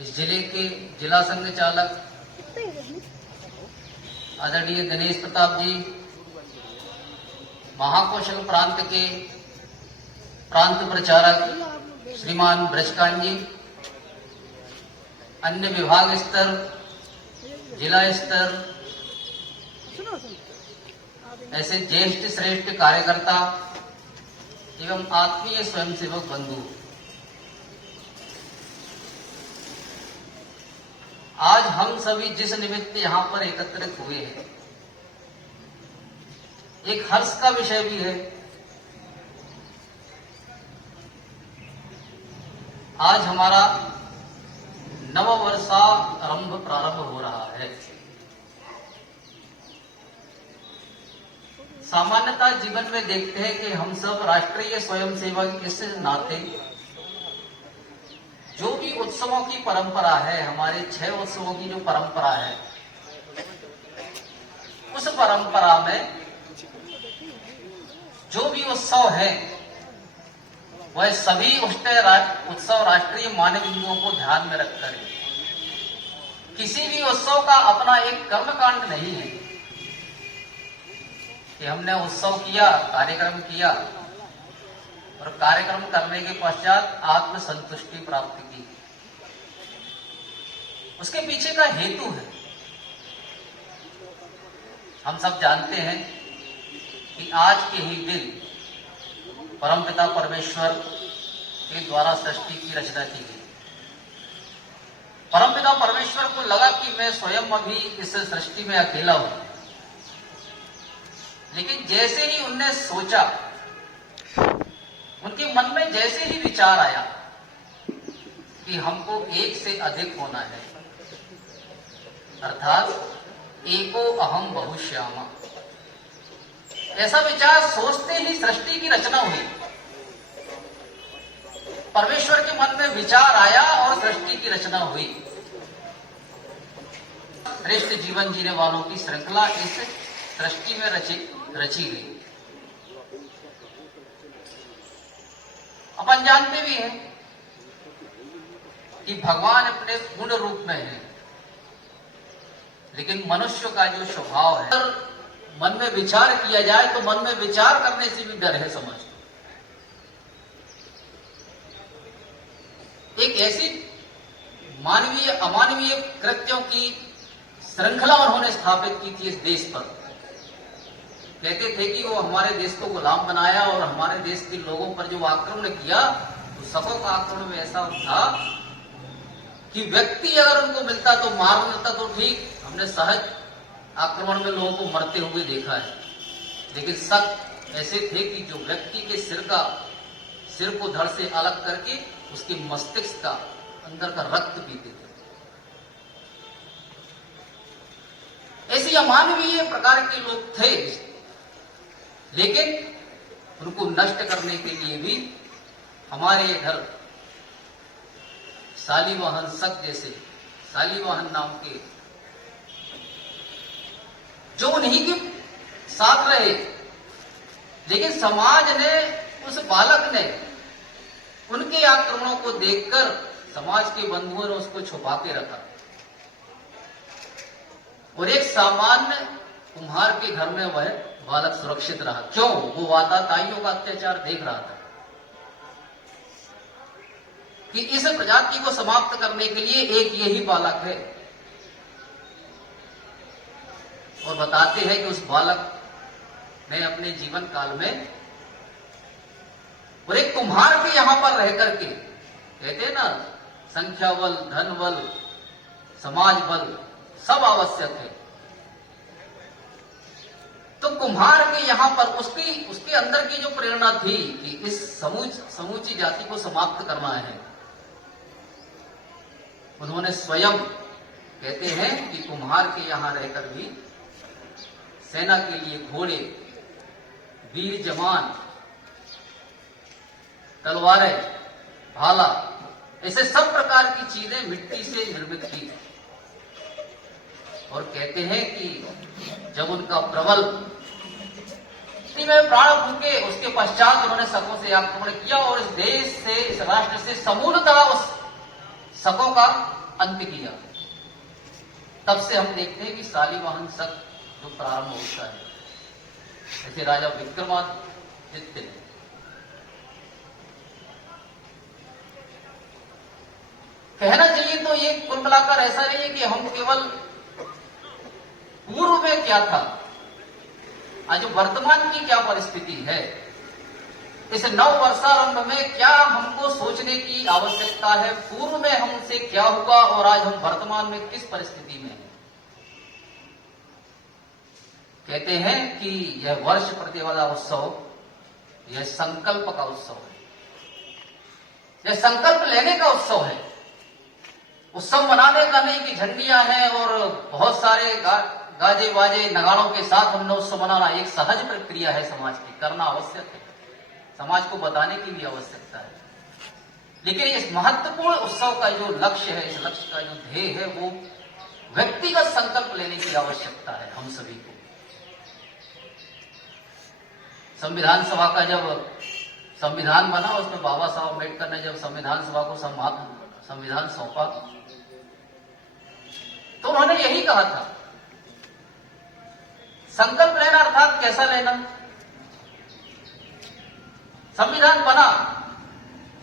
इस जिले के जिला संघ चालक आदरणीय दिनेश प्रताप जी, महाकौशल प्रांत के प्रांत प्रचारक श्रीमान ब्रजकांत जी, अन्य विभाग स्तर, जिला स्तर, ऐसे ज्येष्ठ श्रेष्ठ कार्यकर्ता एवं आत्मीय स्वयंसेवक बंधु, आज हम सभी जिस निमित्त यहाँ पर एकत्रित हुए हैं, एक हर्ष का विषय भी है। आज हमारा नववर्षारंभ प्रारंभ हो रहा है। सामान्यतः जीवन में देखते हैं कि हम सब राष्ट्रीय स्वयंसेवक इस नाते जो भी उत्सवों की परंपरा है, हमारे 6 उत्सवों की जो परंपरा है, उस परंपरा में जो भी उत्सव है वह सभी उत्सव राष्ट्रीय मानव बिंदुओं को ध्यान में रखकर है। किसी भी उत्सव का अपना एक कर्मकांड नहीं है कि हमने उत्सव किया, कार्यक्रम किया और कार्यक्रम करने के पश्चात आत्मसंतुष्टि प्राप्त की। उसके पीछे का हेतु है। हम सब जानते हैं कि आज के ही दिन परमपिता परमेश्वर के द्वारा सृष्टि की रचना की गई। परमपिता परमेश्वर को लगा कि मैं स्वयं अभी इस सृष्टि में अकेला हूं, लेकिन जैसे ही उनने सोचा, उनके मन में जैसे ही विचार आया कि हमको एक से अधिक होना है, अर्थात एको अहम बहुश्यामा, ऐसा विचार सोचते ही सृष्टि की रचना हुई। परमेश्वर के मन में विचार आया और सृष्टि की रचना हुई। श्रेष्ठ जीवन जीने वालों की श्रृंखला इस सृष्टि में रची गई। अपन जानते भी हैं कि भगवान अपने पूर्ण रूप में है, लेकिन मनुष्य का जो स्वभाव है, अगर मन में विचार किया जाए तो मन में विचार करने से भी डर है। समझ, एक ऐसी मानवीय अमानवीय कृत्यों की श्रृंखला उन्होंने स्थापित की थी इस देश पर। कहते थे कि वो हमारे देश को गुलाम बनाया और हमारे देश के लोगों पर जो आक्रमण किया, तो सबों का आक्रमण में ऐसा था कि व्यक्ति अगर उनको मिलता तो मार मिलता तो ठीक, हमने सहज आक्रमण में लोगों को मरते हुए देखा है, लेकिन सब ऐसे थे कि जो व्यक्ति के सिर को धड़ से अलग करके उसके मस्तिष्क का अंदर का रक्त पीते थे। ऐसी अमानवीय प्रकार के लोग थे, लेकिन उनको नष्ट करने के लिए भी हमारे इधर शालिवाहन शक जैसे शालिवाहन नाम के जो उन्हीं के साथ रहे, लेकिन समाज ने, उस बालक ने उनके आक्रमणों को देखकर समाज के बंधुओं ने उसको छुपा के रखा और एक सामान्य कुम्हार के घर में वह बालक सुरक्षित रहा। क्यों? वो वाताताइयों का अत्याचार देख रहा था कि इस प्रजाति को समाप्त करने के लिए एक यही बालक है, और बताते हैं कि उस बालक ने अपने जीवन काल में और एक कुम्हार के यहां पर रह करके, कहते हैं ना, संख्या बल, धन बल, समाज बल सब आवश्यक है, तो कुम्हार के यहां पर उसके अंदर की जो प्रेरणा थी कि इस समूची जाति को समाप्त करना है, उन्होंने स्वयं, कहते हैं कि कुम्हार के यहां रहकर भी सेना के लिए घोड़े, वीर जवान, तलवारें, भाला, ऐसे सब प्रकार की चीजें मिट्टी से निर्मित की। और कहते हैं कि जब उनका प्रबल में प्राण फूके, उसके पश्चात उन्होंने शकों से आक्रमण किया और इस देश से, इस राष्ट्र से समूलतः उस शकों का अंत किया। तब से हम देखते हैं कि शालिवाहन शक जो प्रारंभ होता है, जैसे राजा विक्रमादित्य ने कहना चाहिए तो ये कुल मिलाकर ऐसा नहीं है कि हम केवल पूर्व में क्या था, आज वर्तमान की क्या परिस्थिति है, इस नव वर्षारंभ में क्या हमको सोचने की आवश्यकता है, पूर्व में हमसे क्या हुआ और आज हम वर्तमान में किस परिस्थिति में हैं। कहते हैं कि यह वर्ष प्रति वाला उत्सव यह संकल्प का उत्सव है, यह संकल्प लेने का उत्सव है। उत्सव मनाने का नहीं कि झंडियां हैं और बहुत सारे गाजे बाजे नगाड़ों के साथ हमने उत्सव मनाना, एक सहज प्रक्रिया है समाज की, करना आवश्यक है, समाज को बताने की भी आवश्यकता है। लेकिन इस महत्वपूर्ण उत्सव का जो लक्ष्य है, इस लक्ष्य का जो ध्येय है, वो व्यक्तिगत संकल्प लेने की आवश्यकता है हम सभी को। संविधान सभा का जब संविधान बना, उसमें बाबा साहब अम्बेडकर ने जब संविधान सभा को संविधान सौंपा तो उन्होंने यही कहा था, संकल्प लेना अर्थात कैसा लेना। संविधान बना,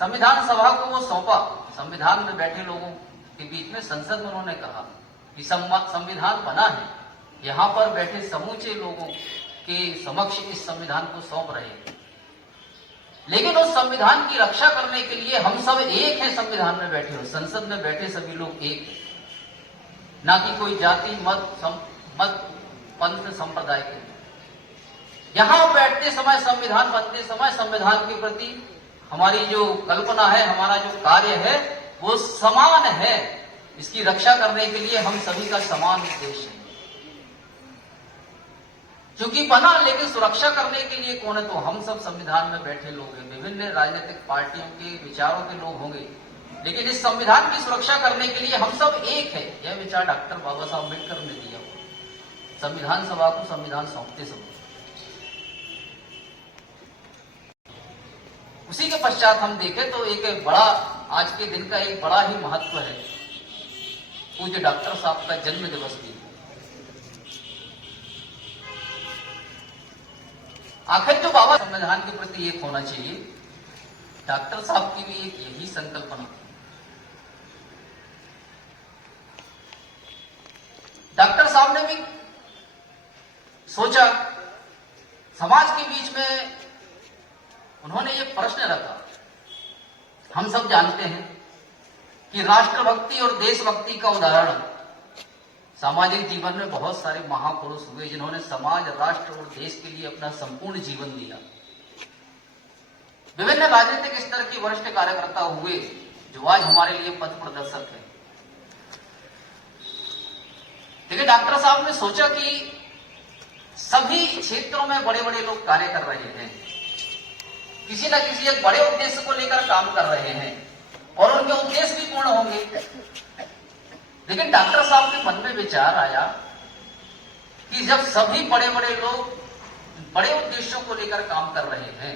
संविधान सभा को वो सौंपा, संविधान में बैठे लोगों के बीच में संसद में उन्होंने कहा कि संविधान बना है, यहां पर बैठे समूचे लोगों के समक्ष इस संविधान को सौंप रहे हैं, लेकिन उस संविधान की रक्षा करने के लिए हम सब एक हैं। संविधान में बैठे हो, संसद में बैठे सभी लोग एक हैं, ना कि कोई जाति मत पंथ संप्रदाय के। यहां बैठते समय, संविधान बनते समय संविधान के प्रति हमारी जो कल्पना है, हमारा जो कार्य है, वो समान है। इसकी रक्षा करने के लिए हम सभी का समान उद्देश्य है। क्योंकि बना, लेकिन सुरक्षा करने के लिए कौन है? तो हम सब संविधान में बैठे लोग हैं, विभिन्न राजनीतिक पार्टियों के विचारों के लोग होंगे, लेकिन इस संविधान की सुरक्षा करने के लिए हम सब एक है। यह विचार डॉक्टर बाबा साहब अम्बेडकर ने दिया संविधान सभा को संविधान सौंपते समय। उसी के पश्चात हम देखें तो एक बड़ा, आज के दिन का एक बड़ा ही महत्व है, पूज्य डॉक्टर साहब का जन्म दिवस भी। आखिर जो बाबा संविधान के प्रति एक होना चाहिए, डॉक्टर साहब की भी एक यही संकल्पना। डॉक्टर साहब ने भी सोचा, समाज के बीच में उन्होंने ये प्रश्न रखा। हम सब जानते हैं कि राष्ट्रभक्ति और देशभक्ति का उदाहरण सामाजिक जीवन में बहुत सारे महापुरुष हुए, जिन्होंने समाज, राष्ट्र और देश के लिए अपना संपूर्ण जीवन दिया। विभिन्न राजनीतिक स्तर के वरिष्ठ कार्यकर्ता हुए, जो आज हमारे लिए पथ प्रदर्शक हैं। लेकिन डॉक्टर साहब ने सोचा कि सभी क्षेत्रों में बड़े बड़े लोग कार्य कर रहे हैं, किसी न किसी एक बड़े उद्देश्य को लेकर काम कर रहे हैं, और उनके उद्देश्य भी पूर्ण होंगे। लेकिन डॉक्टर साहब के मन में विचार आया कि जब सभी बड़े बड़े लोग बड़े उद्देश्यों को लेकर काम कर रहे हैं,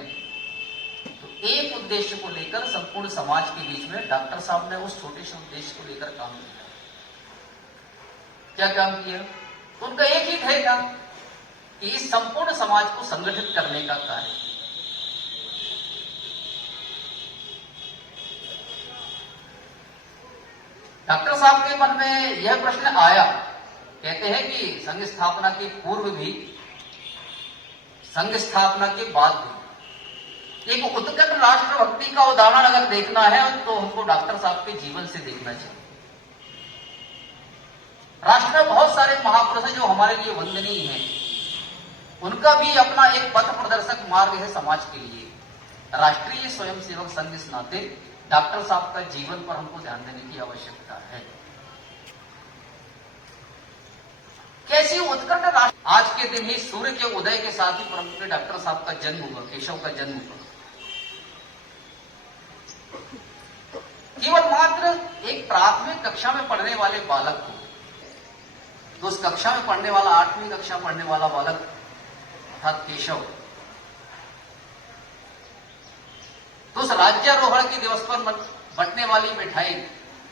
तो एक उद्देश्य को लेकर संपूर्ण समाज के बीच में डॉक्टर साहब ने उस छोटे से उद्देश्य को लेकर काम किया। क्या काम किया? तो उनका एक ही ध्येय था कि इस संपूर्ण समाज को संगठित करने का कार्य। डॉक्टर साहब के मन में यह प्रश्न आया। कहते हैं कि संघ स्थापना के पूर्व भी, संघ स्थापना के बाद भी एक उत्कट राष्ट्रभक्ति का उदाहरण अगर देखना है तो हमको डॉक्टर साहब के जीवन से देखना चाहिए। राष्ट्र में बहुत सारे महापुरुष हैं जो हमारे लिए वंदनीय हैं, उनका भी अपना एक पथ प्रदर्शक मार्ग है समाज के लिए। राष्ट्रीय स्वयंसेवक संघ इस नाते डॉक्टर साहब का जीवन पर हमको ध्यान देने की आवश्यकता है। कैसी उत्कट राष्ट्र, आज के दिन ही सूर्य के उदय के साथ ही परम डॉक्टर साहब का जन्म हुआ, केशव का जन्म हुआ। केवल मात्र एक प्राथमिक कक्षा में पढ़ने वाले बालक को, तो उस कक्षा में पढ़ने वाला, 8वीं कक्षा पढ़ने वाला बालक अर्थात केशव, तो उस राज्यारोहण के दिवस पर बंटने वाली मिठाई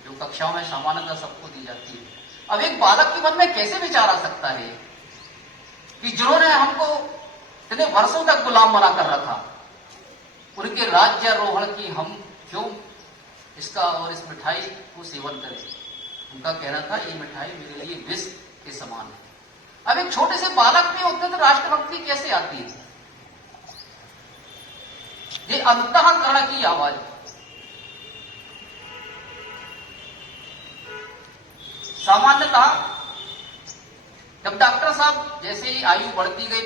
जो कक्षाओं में सामान्यतः सबको दी जाती है। अब एक बालक के मन में कैसे विचार आ सकता है कि जिन्होंने हमको इतने वर्षों तक गुलाम बना कर रखा, उनके राज्यारोहण की हम क्यों इसका और इस मिठाई को सेवन करें। उनका कहना था ये मिठाई मेरे लिए विष के समान है। अब एक छोटे से बालक में उतने राष्ट्रभक्ति कैसे आती है? ये अंतःकरण की आवाज है। सामान्यतः जब डॉक्टर साहब जैसे ही आयु बढ़ती गई,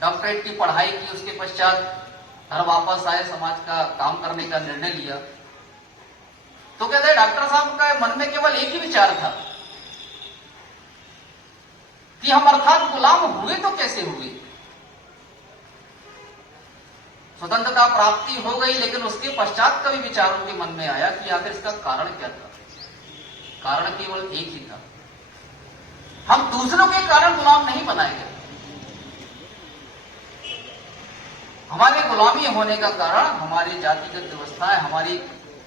डॉक्टरेट की पढ़ाई की, उसके पश्चात घर वापस आए, समाज का काम करने का निर्णय लिया, तो कहते हैं डॉक्टर साहब का मन में केवल एक ही विचार था कि हम अर्थात गुलाम हुए तो कैसे हुए। स्वतंत्रता प्राप्ति हो गई, लेकिन उसके पश्चात कभी विचारों के मन में आया कि आखिर इसका कारण क्या था? कारण केवल एक ही था, हम दूसरों के कारण गुलाम नहीं बनाए गए। हमारे गुलामी होने का कारण हमारी जातिगत व्यवस्था है, हमारी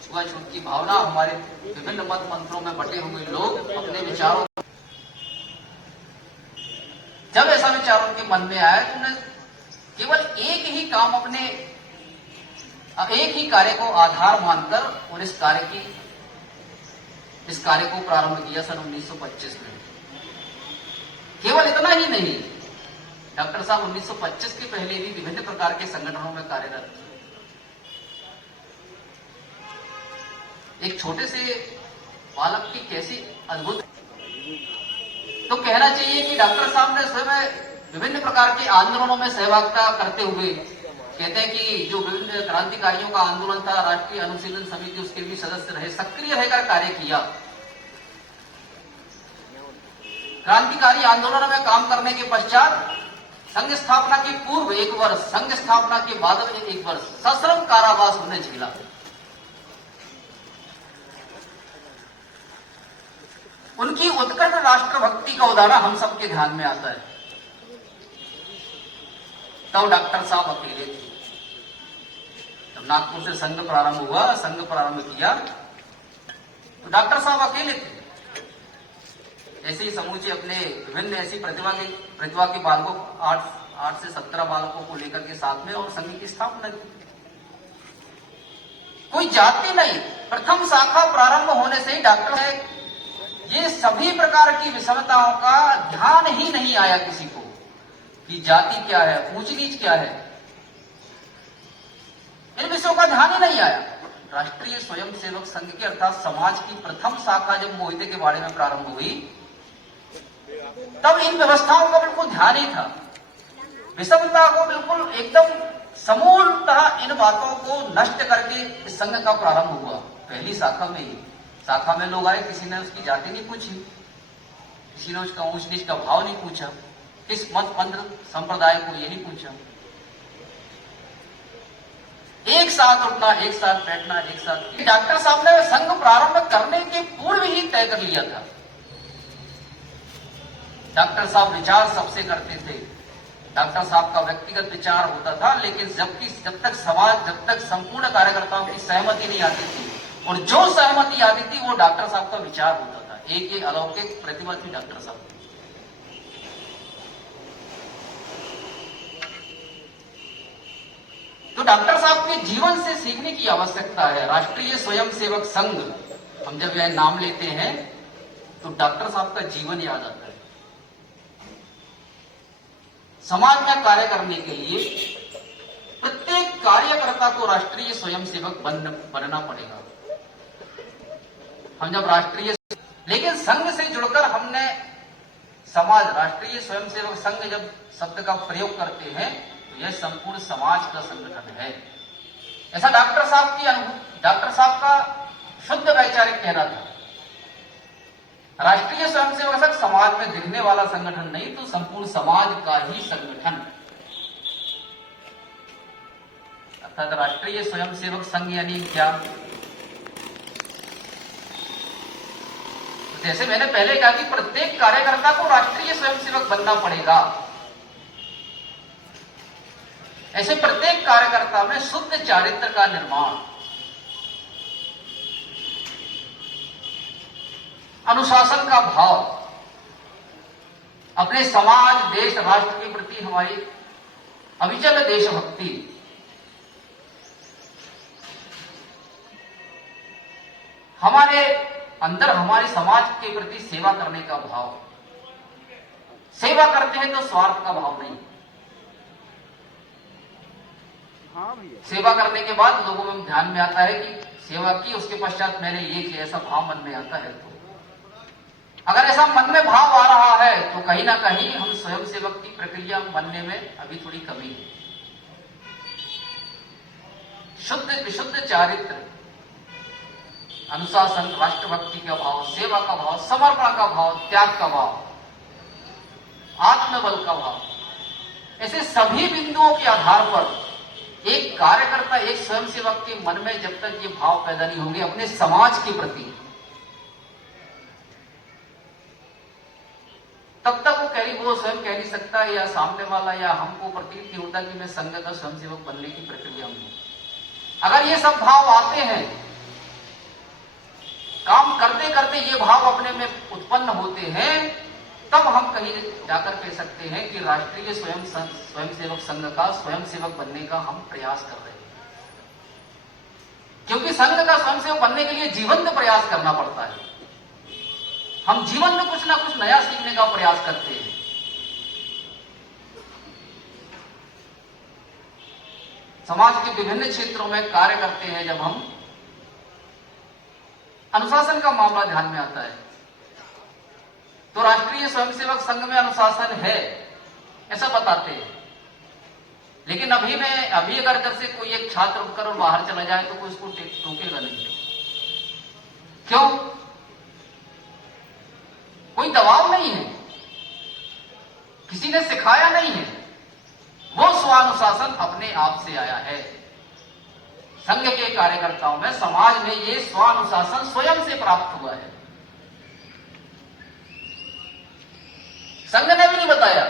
छुआछूत की भावना, हमारे विभिन्न मत मंत्रों में बटे हुए लोग अपने विचारों, जब ऐसा विचार उनके मन में आया तो उन्हें केवल एक ही काम, अपने एक ही कार्य को आधार मानकर और इस कार्य को प्रारंभ किया सन 1925 में। केवल इतना ही नहीं, डॉक्टर साहब 1925 के पहले भी विभिन्न प्रकार के संगठनों में कार्यरत थे। एक छोटे से बालक की कैसी अद्भुत, तो कहना चाहिए कि डॉक्टर साहब ने स्वयं विभिन्न प्रकार के आंदोलनों में सहभागिता करते हुए, कहते हैं कि जो विभिन्न क्रांतिकारियों का आंदोलन था, राष्ट्रीय अनुशीलन समिति, उसके भी सदस्य रहे, सक्रिय रहकर कार्य किया। क्रांतिकारी आंदोलन में काम करने के पश्चात संघ स्थापना के पूर्व 1 वर्ष, संघ स्थापना के बाद 1 वर्ष सश्रम कारावास उन्हें झेला। उनकी उत्कट राष्ट्रभक्ति का उदाहरण हम सबके ध्यान में आता है। तब डॉक्टर साहब अकेले थे। जब नागपुर से संघ प्रारंभ हुआ, संघ प्रारंभ किया, तो डॉक्टर साहब अकेले थे। ऐसे ही समूचे अपने विभिन्न ऐसी प्रतिभा के बालकों, 8 से 17 बालकों को लेकर के साथ में और संघ की स्थापना की। कोई जाति नहीं, प्रथम शाखा प्रारंभ होने से ही डॉक्टर है, ये सभी प्रकार की विषमताओं का ध्यान ही नहीं आया किसी को कि जाति क्या है, ऊंच नीच क्या है, इन विषयों का ध्यान ही नहीं आया। राष्ट्रीय स्वयंसेवक संघ के अर्थात समाज की प्रथम शाखा जब मोहिते के बाड़े में प्रारंभ हुई, तब इन व्यवस्थाओं का बिल्कुल ध्यान ही था। विषमता को बिल्कुल एकदम समूलतः इन बातों को नष्ट करके इस संघ का प्रारंभ हुआ। पहली शाखा में ही, शाखा में लोग आए, किसी ने उसकी जाति नहीं पूछी, किसी ने उसका ऊंच नीच का भाव नहीं पूछा, किस मत पंथ संप्रदाय को ये नहीं पूछा। एक साथ उठना, एक साथ बैठना, एक साथ। डॉक्टर साहब ने संघ प्रारंभ करने के पूर्व ही तय कर लिया था। डॉक्टर साहब विचार सबसे करते थे, डॉक्टर साहब का व्यक्तिगत विचार होता था, लेकिन जब तक समाज, जब तक संपूर्ण कार्यकर्ताओं की सहमति नहीं आती थी, और जो सहमति आती थी वो डॉक्टर साहब का विचार होता था। एक अलौकिक प्रतिभा थी डॉक्टर साहब। तो डॉक्टर साहब के जीवन से सीखने की आवश्यकता है। राष्ट्रीय स्वयंसेवक संघ, हम जब यह नाम लेते हैं तो डॉक्टर साहब का जीवन याद आता है। समाज में कार्य करने के लिए प्रत्येक कार्यकर्ता को राष्ट्रीय स्वयंसेवक बनना पड़ेगा। हम जब राष्ट्रीय, लेकिन संघ से जुड़कर हमने समाज, राष्ट्रीय स्वयंसेवक संघ जब शब्द का प्रयोग करते हैं तो यह संपूर्ण समाज का संगठन है। ऐसा डॉक्टर साहब का शुद्ध वैचारिक कहना था। राष्ट्रीय स्वयंसेवक संघ समाज में दिखने वाला संगठन नहीं, तो संपूर्ण समाज का ही संगठन। अर्थात राष्ट्रीय स्वयंसेवक संघ यानी क्या? जैसे मैंने पहले कहा कि प्रत्येक कार्यकर्ता को राष्ट्रीय स्वयंसेवक बनना पड़ेगा, ऐसे प्रत्येक कार्यकर्ता में शुद्ध चारित्र का निर्माण, अनुशासन का भाव, अपने समाज, देश, राष्ट्र के प्रति हमारी अविचल देशभक्ति, हमारे अंदर हमारे समाज के प्रति सेवा करने का भाव। सेवा करते हैं तो स्वार्थ का भाव नहीं। सेवा करने के बाद लोगों में ध्यान में आता है कि सेवा की, उसके पश्चात मैंने ये किया, ऐसा भाव मन में आता है। तो अगर ऐसा मन में भाव आ रहा है तो कहीं ना कहीं हम स्वयं सेवक की प्रक्रिया बनने में अभी थोड़ी कमी है। शुद्ध विशुद्ध चारित्र, अनुशासन, राष्ट्रभक्ति का भाव, सेवा का भाव, समर्पण का भाव, त्याग का भाव, आत्मबल का भाव, ऐसे सभी बिंदुओं के आधार पर एक कार्यकर्ता, एक स्वयंसेवक के मन में जब तक ये भाव पैदा नहीं होंगे अपने समाज के प्रति, तब तक वो स्वयं कह नहीं सकता, या सामने वाला या हमको प्रतीत नहीं होता कि मैं संघ का स्वयंसेवक बनने की प्रक्रिया में हूं। अगर ये सब भाव आते हैं, काम करते करते ये भाव अपने में उत्पन्न होते हैं, तब हम कहीं जाकर कह सकते हैं कि राष्ट्रीय स्वयंसेवक संघ का स्वयंसेवक बनने का हम प्रयास कर रहे हैं। क्योंकि संघ का स्वयंसेवक बनने के लिए जीवंत प्रयास करना पड़ता है। हम जीवन में कुछ ना कुछ नया सीखने का प्रयास करते हैं। समाज के विभिन्न क्षेत्रों में कार्य करते हैं। जब हम अनुशासन का मामला ध्यान में आता है तो राष्ट्रीय स्वयंसेवक संघ में अनुशासन है ऐसा बताते हैं, लेकिन अभी अगर इधर से कोई एक छात्र उठकर और बाहर चला जाए तो कोई उसको टोकेगा नहीं। क्यों? कोई दबाव नहीं है, किसी ने सिखाया नहीं है, वो स्वानुशासन अपने आप से आया है। संघ के कार्यकर्ताओं में, समाज में ये स्वानुशासन स्वयं से प्राप्त हुआ है। संघ ने भी नहीं बताया।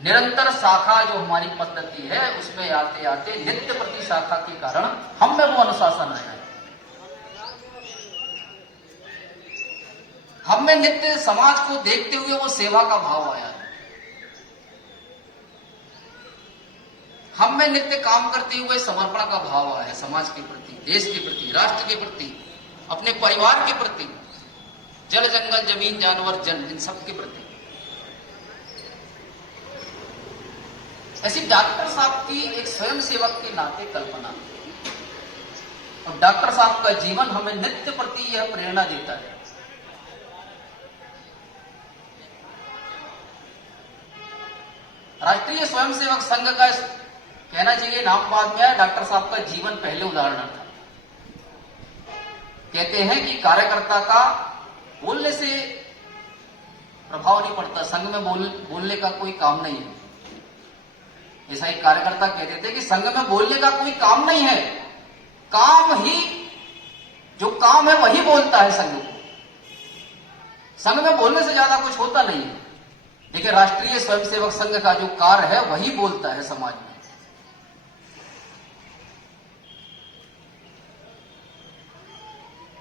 निरंतर शाखा जो हमारी पद्धति है उसमें आते आते नित्य प्रति शाखा के कारण हम में वो अनुशासन आया है। हम में नित्य समाज को देखते हुए वो सेवा का भाव आया है। हम में नित्य काम करते हुए समर्पण का भाव आया है, समाज के प्रति, देश के प्रति, राष्ट्र के प्रति, अपने परिवार के प्रति, जल जंगल जमीन जानवर जन, इन सब के प्रति। ऐसी डॉक्टर साहब की एक स्वयं सेवक के नाते कल्पना, और डॉक्टर साहब का जीवन हमें नित्य प्रति यह प्रेरणा देता है। राष्ट्रीय स्वयंसेवक संघ का कहना चाहिए नाम बाद में है, डॉक्टर साहब का जीवन पहले उदाहरण था। कहते हैं कि कार्यकर्ता का बोलने से प्रभाव नहीं पड़ता, संघ में बोलने का कोई काम नहीं है। ऐसा एक कार्यकर्ता कहते थे कि संघ में बोलने का कोई काम नहीं है, काम ही जो काम है वही बोलता है संघ को। संघ में बोलने से ज्यादा कुछ होता नहीं है, लेकिन राष्ट्रीय स्वयंसेवक संघ का जो कार्य है वही बोलता है समाज में।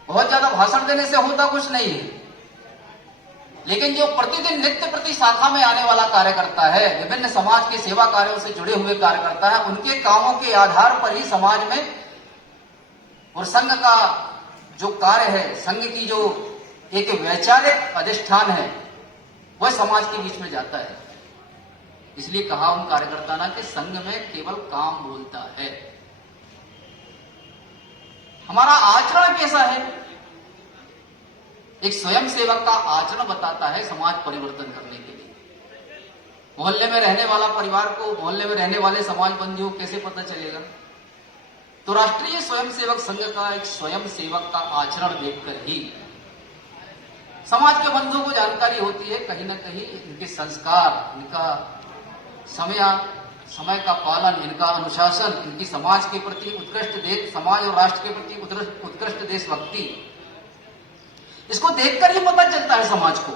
बहुत ज्यादा भाषण देने से होता कुछ नहीं है, लेकिन जो प्रतिदिन नित्य प्रति शाखा में आने वाला कार्यकर्ता है, विभिन्न समाज के सेवा कार्यों से जुड़े हुए कार्यकर्ता है, उनके कामों के आधार पर ही समाज में और संघ का जो कार्य है, संघ की जो एक वैचारिक अधिष्ठान है, वह समाज के बीच में जाता है। इसलिए कहा उन कार्यकर्ता ने कि संघ में केवल काम बोलता है। हमारा आचरण कैसा है? एक स्वयंसेवक का आचरण बताता है समाज परिवर्तन करने के लिए। मोहल्ले में रहने वाला परिवार को, मोहल्ले में रहने वाले समाज बंधुओं को कैसे पता चलेगा? तो राष्ट्रीय स्वयंसेवक संघ का एक स्वयंसेवक का आचरण देखकर ही समाज के बंधुओं को जानकारी होती है। कहीं ना कहीं इनके संस्कार, इनका समय का पालन, इनका अनुशासन, इनकी समाज के प्रति उत्कृष्ट देश, समाज और राष्ट्र के प्रति उत्कृष्ट देशभक्ति, इसको देखकर ही पता चलता है समाज को